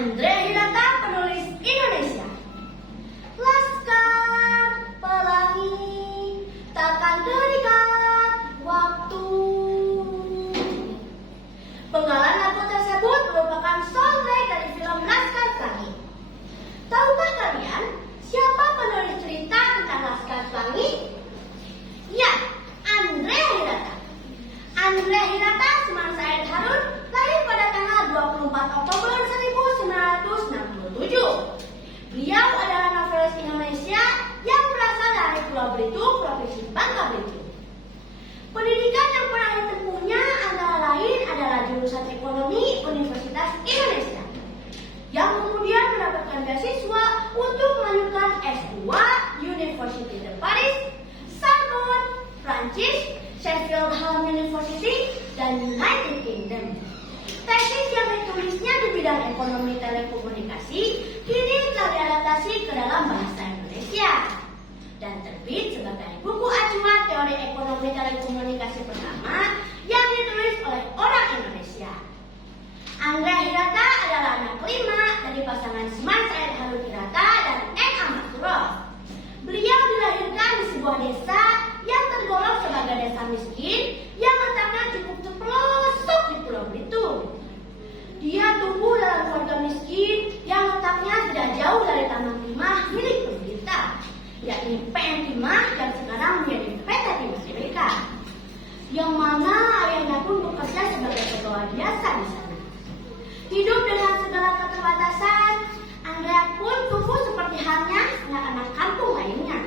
Andre Hirata, penulis Indonesia. Laskar Pelangi, takkan terikat waktu. Penggalan lagu tersebut merupakan soundtrack dari film Laskar Pelangi. Tahukah kalian siapa penulis cerita tentang Laskar Pelangi? Ya, Andre Hirata. Andre Hirata Suman Said Harun lahir pada tanggal 24 Oktober 1967. Beliau adalah novelis Indonesia yang berasal dari Pulau Belitung, Provinsi Bangka Belitung. Pendidikan yang pernah ditempuhnya antara lain adalah jurusan Ekonomi Universitas Indonesia, yang kemudian mendapatkan beasiswa untuk melanjutkan S2 University de Paris, Sorbonne, Prancis, Sheffield Hallam University, dan United Kingdom. Tesis yang ditulisnya di bidang ekonomi telekomunikasi kini telah diadaptasi ke dalam bahasa Indonesia dan terbit sebagai buku acuan teori ekonomi telekomunikasi pertama yang ditulis oleh orang Indonesia. Andre Hirata adalah anak kelima dari pasangan Suman Said Harun Hirata dan N. Ahmad Suroh. Beliau dilahirkan di sebuah desa yang tergolong sebagai desa miskin yang letaknya cukup terpelosok di Pulau Belitung. Dia tumbuh dalam keluarga miskin yang letaknya tidak jauh dari tambang timah milik pemerintah, yakni PM Timah yang sekarang menjadi PT Timah Tbk, yang mana ayahnya pun bekerja sebagai pegawai biasa di sana. Hidup dengan segala keterbatasan, Andrea pun tumbuh seperti halnya anak-anak kampung lainnya.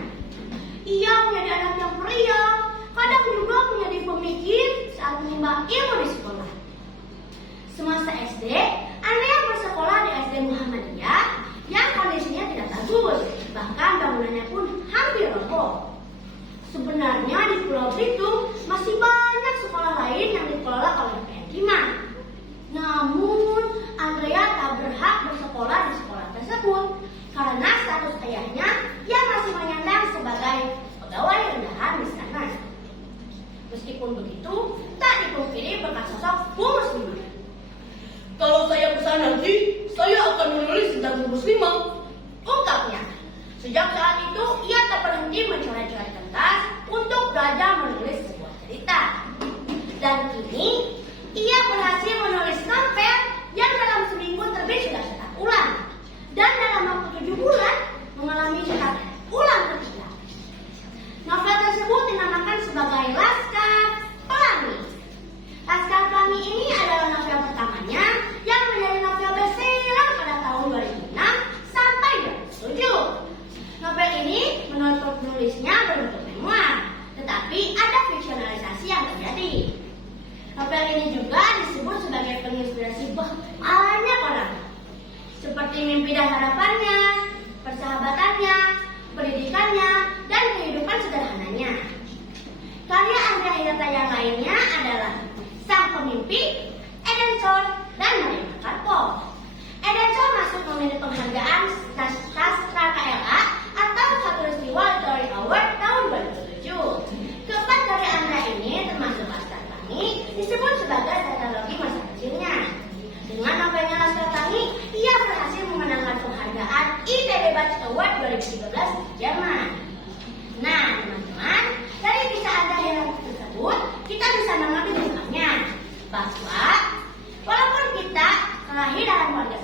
Ia menjadi anak yang periang, kadang juga menjadi pemikir saat menimba ilmu di sekolah. Semasa SD, Andrea bersekolah di SD Muhammadiyah yang kondisinya tidak bagus, bahkan bangunannya pun hampir roboh. Sebenarnya di Pulau Belitung masih banyak sekolah lain yang dikelola oleh PM Timah. Namun, Andrea tak berhak bersekolah di sekolah tersebut karena status ayahnya yang masih menyandang sebagai pegawai rendahan di sana. Meskipun begitu, tak dipungkiri bekas sosok Bu Muslimah. Kalau saya besar nanti, saya akan menulis tentang Bu Muslimah, ungkapnya. Sejak saat itu, ia tak berhenti mencoret-coret kertas untuk belajar menulis sebuah cerita. Dan kini, ia berhasil menulis novel yang dalam seminggu terbit sudah cetak ulang. Dan dalam waktu 7 bulan, mengalami cetak ulang ketiga. Novel tersebut dinamakan sebagai Laskar Pelangi. Laskar Pelangi ini adalah novel pertamanya yang menjadi novel bestseller pada tahun 2006 sampai 2007. Novel ini menurut penulisnya berbentuk memoir, tetapi ada fiksionalisasi yang terjadi. Novel ini juga disebut sebagai penginspirasi banyak orang, seperti mimpi dan harapannya, persahabatannya, pendidikannya, dan kehidupan sederhananya. Karya Andre Hirata yang lainnya adalah Sang Pemimpi, Eden Shore, dan Maria Karpo. Eden Shore masuk memilih penghargaan Sastra KLA atau Khatulistiwa Literary Award tahun 2007. Keempat karya Andre ini termasuk Laskar Pelangi disebut sebagai teknologi masa kecilnya. Dengan novelnya Laskar Pelangi, ia berhasil memenangkan penghargaan ITB Batch Award 2013 di Jerman. Nah, teman-teman, dari kisah Andre Hirata tersebut, kita bisa mengambil hikmahnya bahwa walaupun kita terlahir dalam keluarga